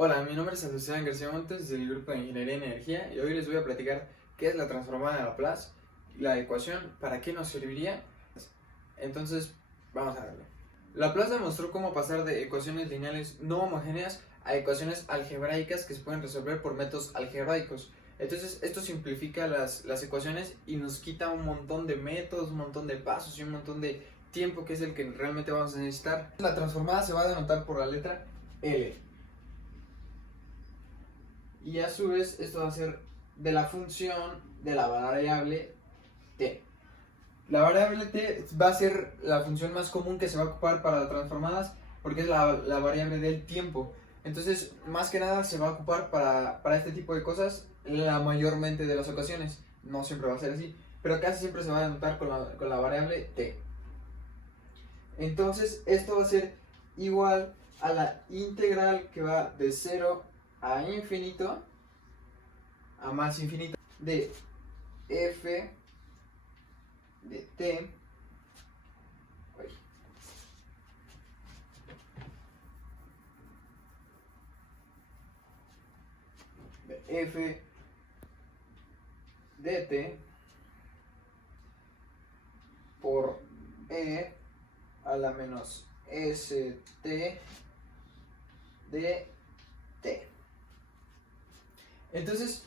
Hola, mi nombre es Sebastián García Montes del grupo de Ingeniería en Energía y hoy les voy a platicar qué es la transformada de Laplace, la ecuación, para qué nos serviría. Entonces, vamos a verlo. Laplace demostró cómo pasar de ecuaciones lineales no homogéneas a ecuaciones algebraicas que se pueden resolver por métodos algebraicos. Entonces, esto simplifica las ecuaciones y nos quita un montón de métodos, un montón de pasos y un montón de tiempo que es el que realmente vamos a necesitar. La transformada se va a denotar por la letra L. Y a su vez esto va a ser de la función de la variable t. La variable t va a ser la función más común que se va a ocupar para las transformadas porque es la variable del tiempo. Entonces, más que nada se va a ocupar para este tipo de cosas la mayormente de las ocasiones. No siempre va a ser así, pero casi siempre se va a denotar con la variable t. Entonces, esto va a ser igual a la integral que va de 0 a infinito, a más infinito, de f de t de f de t por e a la menos st de t. Entonces,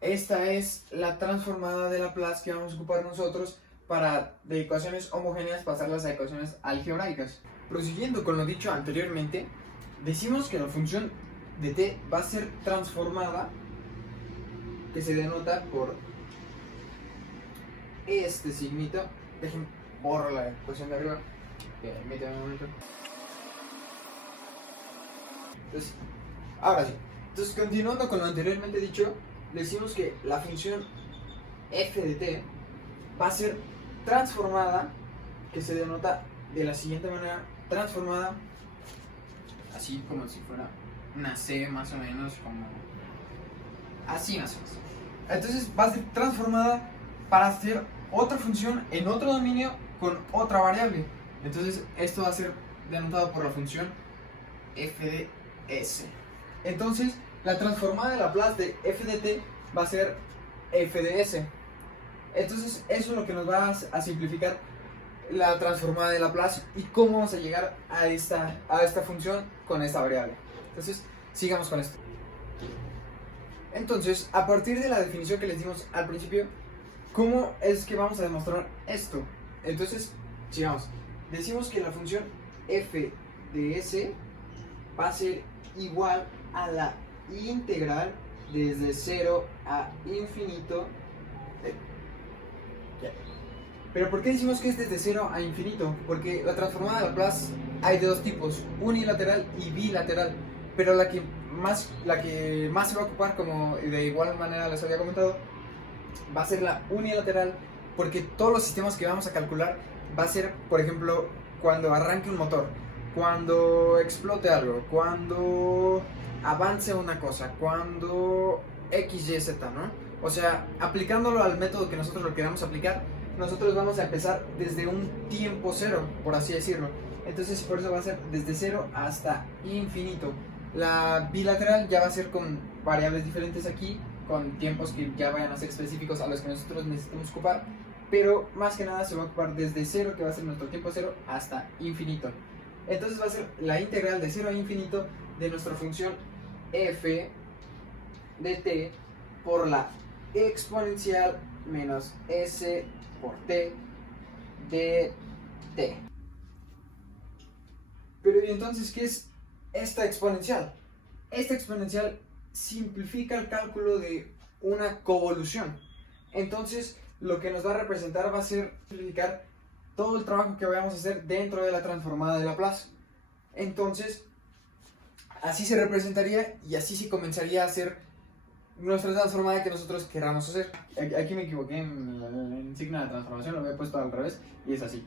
esta es la transformada de Laplace que vamos a ocupar nosotros para de ecuaciones homogéneas pasarlas a ecuaciones algebraicas. Prosiguiendo con lo dicho anteriormente, decimos que la función de t va a ser transformada, que se denota por este signito. Dejen borro la ecuación de arriba, permítanme un momento. Entonces, ahora sí. Entonces, continuando con lo anteriormente dicho, decimos que la función f de t va a ser transformada, que se denota de la siguiente manera: transformada, así como si fuera una c más o menos, como así más o menos. Entonces va a ser transformada para hacer otra función en otro dominio con otra variable. Entonces esto va a ser denotado por la función f de s. Entonces la transformada de Laplace de f de t va a ser f de s. Entonces eso es lo que nos va a simplificar la transformada de Laplace y cómo vamos a llegar a esta función con esta variable. Entonces sigamos con esto. Entonces, a partir de la definición que les dimos al principio, ¿cómo es que vamos a demostrar esto? Entonces, sigamos. Decimos que la función f de s va a ser igual a la integral desde 0 a infinito. Pero ¿por qué decimos que es desde 0 a infinito? Porque la transformada de Laplace hay de dos tipos, unilateral y bilateral. Pero la que más se va a ocupar, como de igual manera les había comentado, va a ser la unilateral, porque todos los sistemas que vamos a calcular va a ser, por ejemplo, cuando arranque un motor, cuando explote algo, cuando avance una cosa, cuando x, y, z, ¿no? O sea, aplicándolo al método que nosotros lo queramos aplicar, nosotros vamos a empezar desde un tiempo cero, por así decirlo. Entonces, por eso va a ser desde 0 hasta infinito. La bilateral ya va a ser con variables diferentes aquí, con tiempos que ya vayan a ser específicos a los que nosotros necesitamos ocupar, pero más que nada se va a ocupar desde 0, que va a ser nuestro tiempo 0, hasta infinito. Entonces va a ser la integral de 0 a infinito de nuestra función f de t por la exponencial menos s por t de t. Pero ¿y entonces qué es esta exponencial? Esta exponencial simplifica el cálculo de una covolución. Entonces lo que nos va a representar va a ser simplificar todo el trabajo que vayamos a hacer dentro de la transformada de Laplace. Entonces así se representaría y así se comenzaría a hacer nuestra transformada que nosotros queramos hacer. Aquí me equivoqué en el signo de transformación, lo había puesto al revés y es así.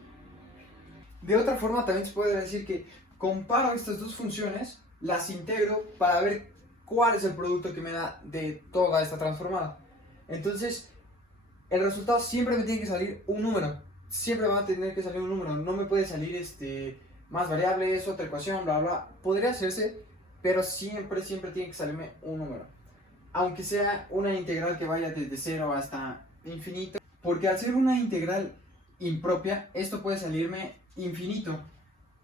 De otra forma también se puede decir que comparo estas dos funciones, las integro para ver cuál es el producto que me da de toda esta transformada. Entonces, el resultado siempre me tiene que salir un número. Siempre va a tener que salir un número. No me puede salir más variables, otra ecuación, bla, bla. Podría hacerse, pero siempre tiene que salirme un número. Aunque sea una integral que vaya desde 0 hasta infinito, porque al ser una integral impropia, esto puede salirme infinito,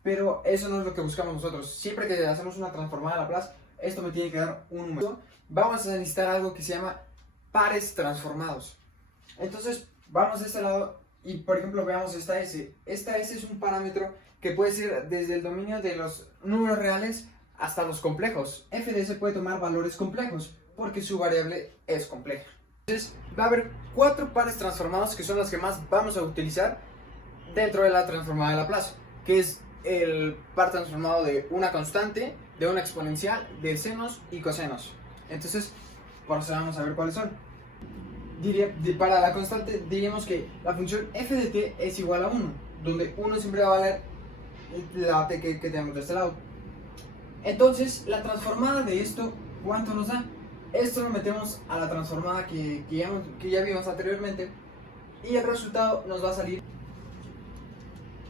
pero eso no es lo que buscamos nosotros. Siempre que hacemos una transformada a Laplace, esto me tiene que dar un número. Vamos a necesitar algo que se llama pares transformados. Entonces, vamos de este lado y, por ejemplo, veamos esta S. Esta S es un parámetro que puede ser desde el dominio de los números reales hasta los complejos. F de S puede tomar valores complejos porque su variable es compleja. Entonces va a haber 4 pares transformados que son las que más vamos a utilizar dentro de la transformada de Laplace, que es el par transformado de una constante, de una exponencial, de senos y cosenos. Entonces, procedamos a ver cuáles son. Para la constante diríamos que la función f de t es igual a 1, donde 1 siempre va a valer la t que tenemos de este lado. Entonces, la transformada de esto, ¿cuánto nos da? Esto lo metemos a la transformada que ya vimos anteriormente y el resultado nos va a salir.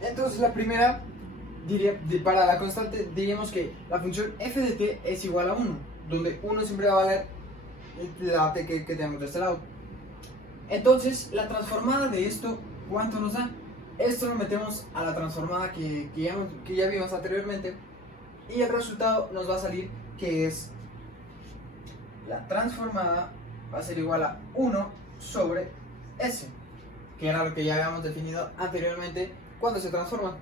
Entonces, la primera, para la constante diríamos que la función f de t es igual a 1, donde 1 siempre va a valer la t que tenemos de este lado. Entonces, la transformada de esto, ¿cuánto nos da? Esto lo metemos a la transformada que ya vimos anteriormente y el resultado nos va a salir que es la transformada va a ser igual a 1 sobre S, que era lo que ya habíamos definido anteriormente cuando se transforma.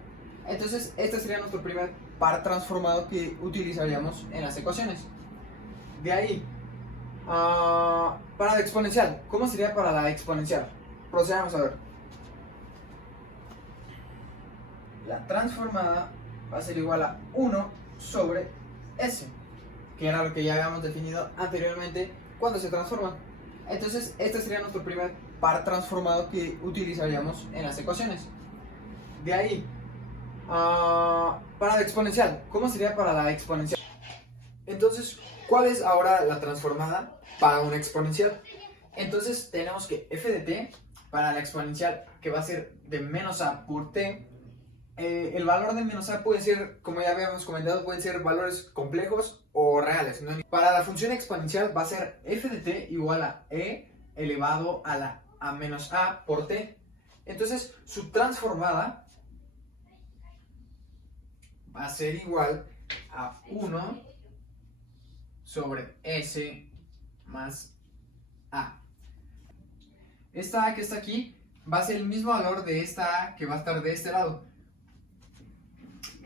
Entonces, este sería nuestro primer par transformado que utilizaríamos en las ecuaciones. De ahí, para la exponencial, ¿cómo sería para la exponencial? Procedamos a ver. La transformada va a ser igual a 1 sobre S, que era lo que ya habíamos definido anteriormente cuando se transforma. Entonces, este sería nuestro primer par transformado que utilizaríamos en las ecuaciones. De ahí, para la exponencial, ¿cómo sería para la exponencial? Entonces, ¿cuál es ahora la transformada para una exponencial? Entonces, tenemos que f de t para la exponencial, que va a ser de menos a por t. El valor de menos a puede ser, como ya habíamos comentado, pueden ser valores complejos o reales, ¿no? Para la función exponencial va a ser f de t igual a e elevado a menos a por t. Entonces, su transformada va a ser igual a 1 sobre s más a. Esta a que está aquí va a ser el mismo valor de esta a que va a estar de este lado.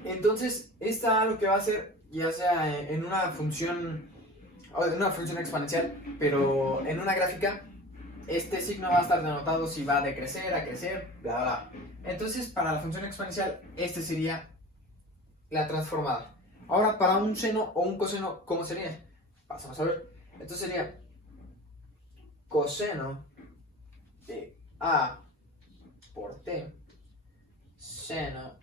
Entonces, esta a lo que va a hacer, ya sea en una función exponencial, pero en una gráfica, este signo va a estar denotado si va de crecer a crecer, bla bla bla. Entonces, para la función exponencial, este sería la transformada. Ahora, para un seno o un coseno, ¿cómo sería? Pasamos a ver. Entonces sería coseno de a por t, seno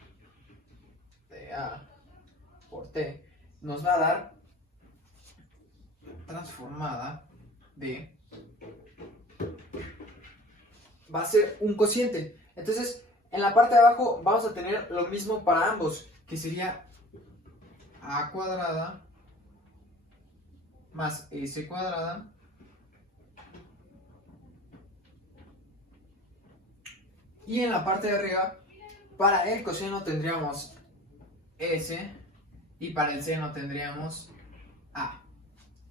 de a por t, nos va a dar transformada de, va a ser un cociente. Entonces, en la parte de abajo vamos a tener lo mismo para ambos, que sería a cuadrada más s cuadrada y en la parte de arriba para el coseno tendríamos s y para el seno tendríamos a,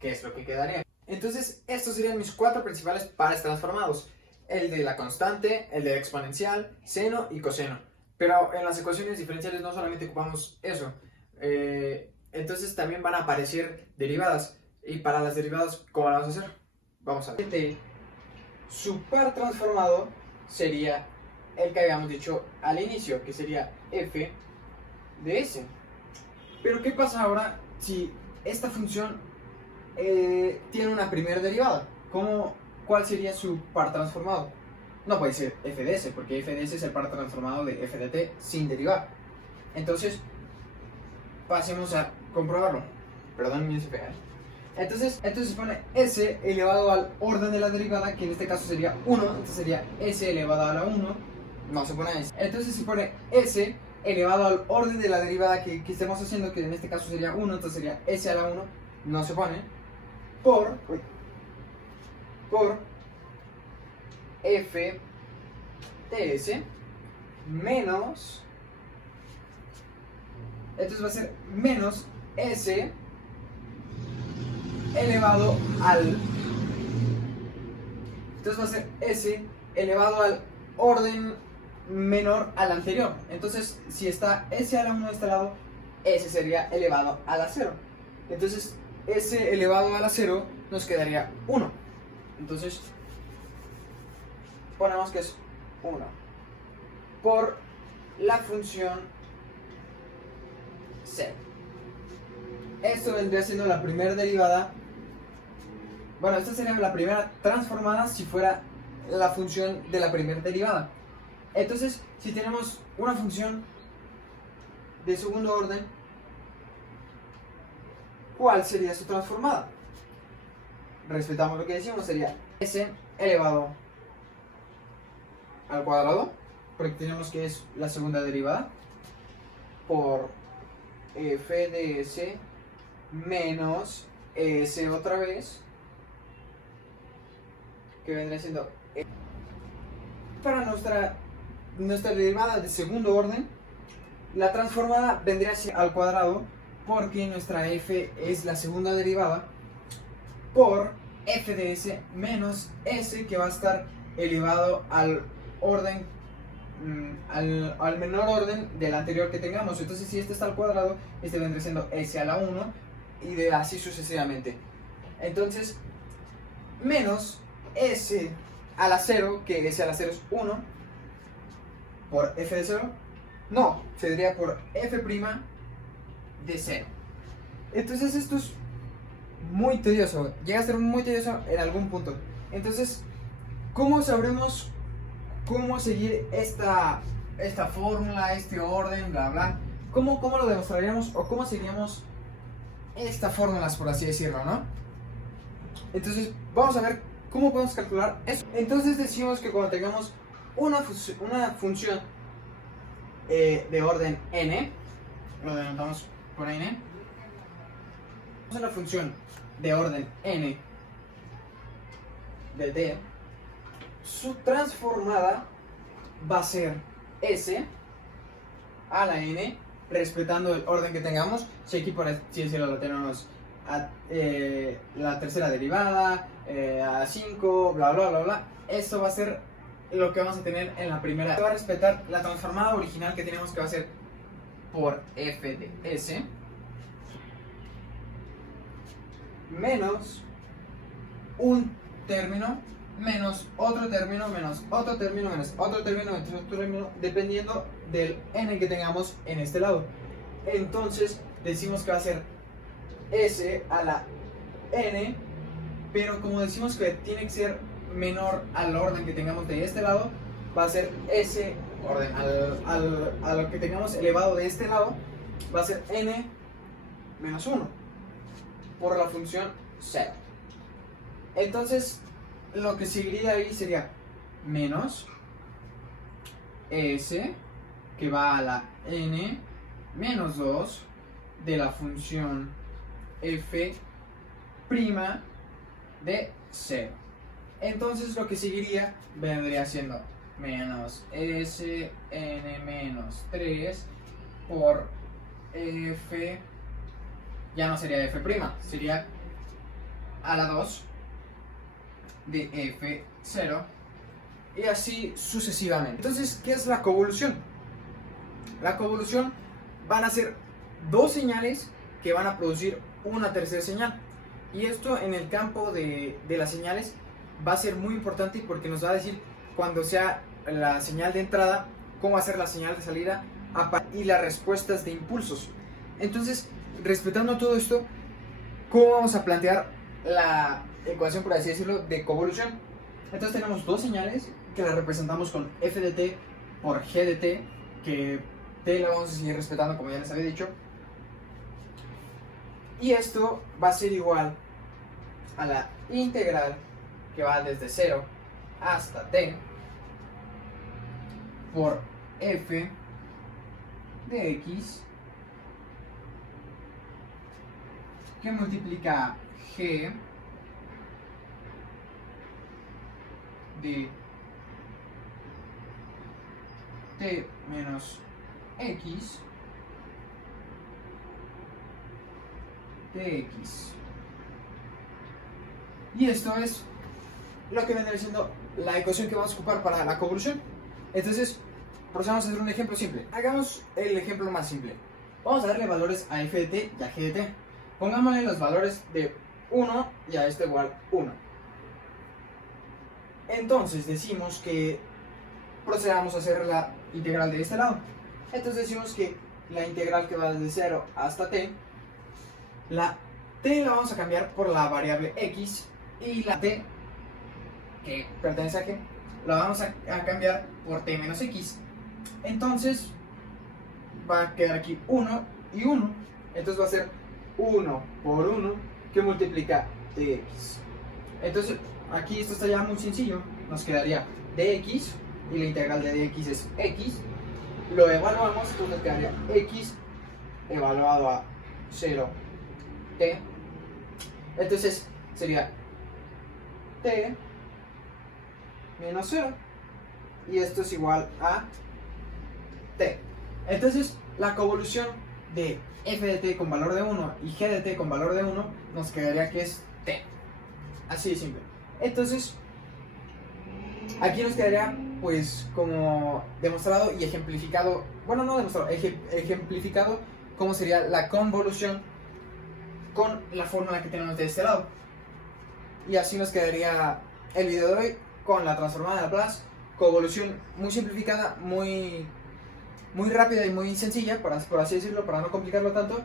que es lo que quedaría. Entonces, estos serían mis 4 principales pares transformados: el de la constante, el de la exponencial, seno y coseno. Pero en las ecuaciones diferenciales no solamente ocupamos eso, entonces también van a aparecer derivadas. Y para las derivadas, ¿cómo las vamos a hacer? Vamos a ver. Su par transformado sería el que habíamos dicho al inicio, que sería f de s. Pero ¿qué pasa ahora si esta función tiene una primera derivada? ¿Cuál sería su par transformado? No puede ser f de s, porque f de s es el par transformado de f de t sin derivar. Entonces, pasemos a comprobarlo. Perdón mi SPA. Entonces se pone s elevado al orden de la derivada, que en este caso sería 1, entonces sería s elevado a la 1, no se pone s. Entonces se pone s elevado al orden de la derivada que estemos haciendo, que en este caso sería 1, entonces sería s a la 1, no se pone, por f de s menos, entonces va a ser menos s elevado al, entonces va a ser s elevado al orden menor al anterior. Entonces si está s a la 1 de este lado, s sería elevado a la 0. Entonces s elevado a la 0 nos quedaría 1. Entonces ponemos que es 1 por la función 0. Esto vendría siendo la primera derivada. Bueno, esta sería la primera transformada si fuera la función de la primera derivada. Entonces, si tenemos una función de segundo orden, ¿cuál sería su transformada? Respetamos lo que decimos, sería s elevado al cuadrado, porque tenemos que es la segunda derivada, por f de s menos s otra vez, que vendría siendo para nuestra derivada de segundo orden. La transformada vendría a ser al cuadrado, porque nuestra f es la segunda derivada, por f de s menos s, que va a estar elevado al orden, al menor orden del anterior que tengamos. Entonces si este está al cuadrado, este vendría siendo s a la 1 y de así sucesivamente. Entonces menos s a la 0, que s a la 0 es 1, por f de 0, no, sería por f' de 0. Entonces esto es muy tedioso, llega a ser muy tedioso en algún punto. Entonces, ¿cómo sabremos cómo seguir esta fórmula, este orden, bla bla? ¿Cómo lo demostraríamos o cómo seguiríamos estas fórmulas, por así decirlo, ¿no? Entonces, vamos a ver cómo podemos calcular eso. Entonces decimos que cuando tengamos una función de orden n, lo denominamos por n, una función de orden n de t, su transformada va a ser s a la n, respetando el orden que tengamos. Si aquí por así decirlo lo tenemos a la tercera derivada, a 5, bla bla bla bla, esto va a ser lo que vamos a tener en la primera. Va a respetar la transformada original que tenemos, que va a ser por f de s menos un término menos otro término menos otro término menos otro término menos otro término, dependiendo del n que tengamos en este lado. Entonces decimos que va a ser s a la n, pero como decimos que tiene que ser menor al orden que tengamos de este lado, va a ser s orden a lo que tengamos elevado de este lado, va a ser n menos 1 por la función 0. Entonces lo que seguiría ahí sería menos s, que va a la n menos 2 de la función f' de 0. Entonces lo que seguiría vendría siendo menos s n menos 3 por f, ya no sería f', sería a la 2 de f0, y así sucesivamente. Entonces, ¿qué es la convolución? La convolución van a ser dos señales que van a producir una tercera señal, y esto en el campo de las señales va a ser muy importante, porque nos va a decir cuando sea la señal de entrada, cómo va a ser la señal de salida y las respuestas de impulsos. Entonces, respetando todo esto, ¿cómo vamos a plantear la ecuación, por así decirlo, de convolución? Entonces tenemos dos señales que las representamos con f de t por g de t, que t la vamos a seguir respetando como ya les había dicho, y esto va a ser igual a la integral que va desde 0 hasta t por f de x que multiplica g de t menos x de x. Y esto es lo que vendría siendo la ecuación que vamos a ocupar para la convolución. Entonces, procedamos a hacer un ejemplo simple. Hagamos el ejemplo más simple. Vamos a darle valores a f de t y a g de t. Pongámosle los valores de 1 y a esto igual 1. Entonces decimos que procedamos a hacer la integral de este lado. Entonces decimos que la integral que va desde 0 hasta t, la t la vamos a cambiar por la variable x y la t que pertenece a g la vamos a cambiar por t menos x. Entonces va a quedar aquí 1 y 1. Entonces va a ser 1 por 1 que multiplica dx. Entonces aquí esto está ya muy sencillo. Nos quedaría dx y la integral de dx es x. Lo evaluamos, entonces nos quedaría x evaluado a 0 t. Entonces sería t menos 0 y esto es igual a t. Entonces la convolución de f de t con valor de 1 y g de t con valor de 1 nos quedaría que es t. Así de simple. Entonces aquí nos quedaría pues como demostrado y ejemplificado, bueno, no demostrado, ejemplificado cómo sería la convolución con la fórmula que tenemos de este lado. Y así nos quedaría el video de hoy con la transformada de Laplace, convolución muy simplificada, muy rápida y muy sencilla, por así decirlo, para no complicarlo tanto.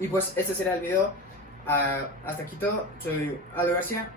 Y pues este será el video. Hasta aquí todo. Soy Aldo García.